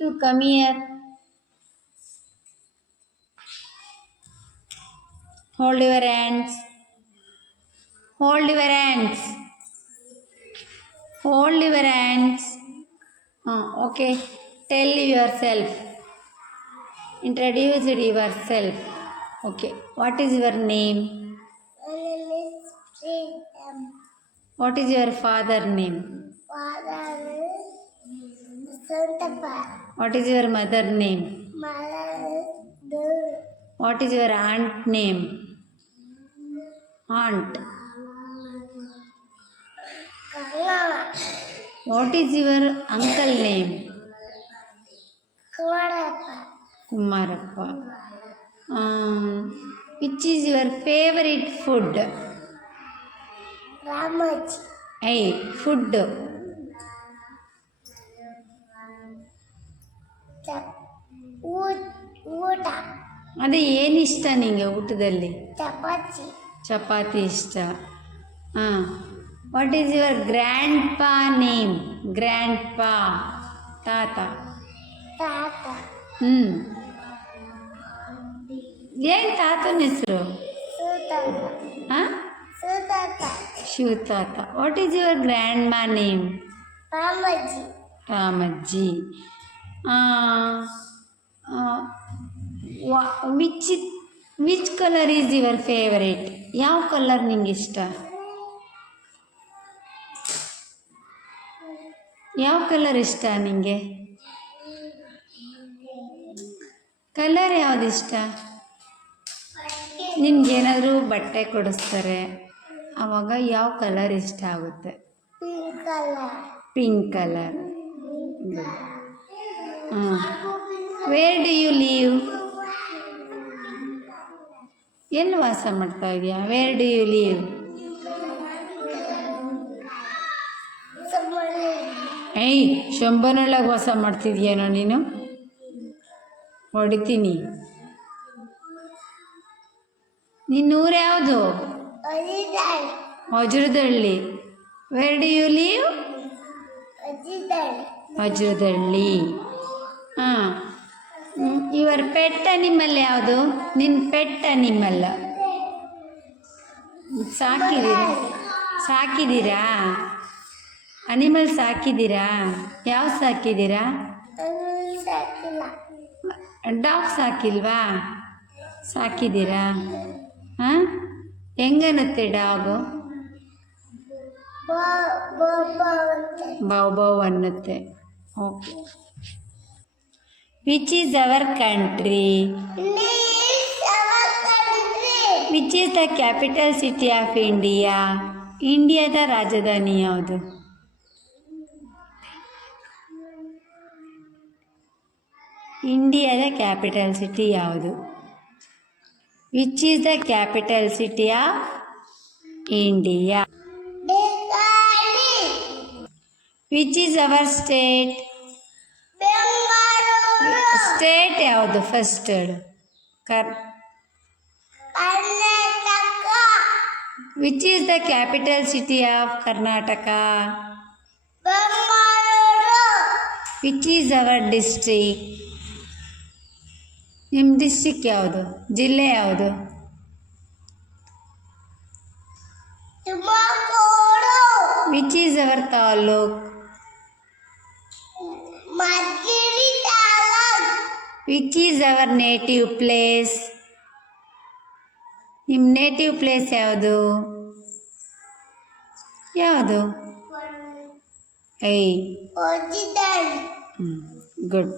Ritu, come here. Hold your hands. Hold your hands. Hold your hands. Okay. Tell yourself. Introduce yourself. Okay. What is your name? My name is Freedom. What is your father name? Father is Santapa. What is your mother name? Mother is Duru. What is your aunt name? Aunt. Kanga. What is your uncle name? Kumarappa. Kumarappa. Which is your favorite food? Ramaji. Hey, food. ಊಟ. ಅದೇ ಏನಿಷ್ಟ ನಿಂಗೆ ಊಟದಲ್ಲಿ? ಚಪಾತಿ. ಚಪಾತಿ ಇಷ್ಟ. What is your grandpa name? Grandpa ತಾತ. ತಾತ. ಏನು ತಾತನ ಹೆಸರು? ಸುತಾತ. ಶಿವತಾತ. What is your grandma name? ರಾಮಜ್ಜಿ. ರಾಮಜ್ಜಿ. Which colour is your favourite? ಯಾವ ಕಲರ್ ನಿಂಗೆ ಇಷ್ಟ? ಯಾವ ಕಲರ್ ಇಷ್ಟ ನಿಂಗೆ? ಕಲರ್ ಯಾವ್ದು ಇಷ್ಟ? ನಿನ್ಗೇನಾದರೂ ಬಟ್ಟೆ ಕೊಡಿಸ್ತಾರೆ ಆವಾಗ ಯಾವ ಕಲರ್ ಇಷ್ಟ ಆಗುತ್ತೆ? Pink colour. Pink colour. Where do you live? ಎಲ್ಲಿ ವಾಸ ಮಾಡ್ತಾ ಇದೆಯಾ? Where do you live? ಏಯ್, ಶಂಭನೊಳಗೆ ವಾಸ ಮಾಡ್ತಿದ್ಯೇನೋ ನೀನು? ಹೊಡಿತೀನಿ. ನಿನ್ನ ಊರು ಯಾವುದು? Vajradahalli. Where do you live? Vajradahalli. Your pet animal ಯಾವುದು? ನಿನ್ನ ಪೆಟ್ ಅನಿಮಲ್ ಸಾಕಿದ್ದೀರಾ? ಅನಿಮಲ್ ಸಾಕಿದ್ದೀರಾ? ಯಾವ ಸಾಕಿದ್ದೀರಾ? ಡಾಗ್ ಸಾಕಿಲ್ವಾ? ಸಾಕಿದ್ದೀರಾ? ಹೆಂಗನ್ನತ್ತೆ ಡಾಗು? ಬೌ ಬೌ ಅನ್ನತ್ತೆ. Okay. Which is our country? Which is the capital city of India? ಇಂಡಿಯಾದ ರಾಜಧಾನಿ ಯಾವುದು? ಇಂಡಿಯಾದ ಕ್ಯಾಪಿಟಲ್ ಸಿಟಿ ಯಾವುದು? Which is the capital city of India? Which is our state? State ಯಾವುದು first? Which is the capital city of Karnataka? Which is our district? ನಿಮ್ಮ district ಯಾವುದು? ಜಿಲ್ಲೆ ಯಾವುದು? Which is our taluk? Which is our native place? ನಿಮ್ಮ native place ಯಾವುದು? ಯಾವುದು? Good.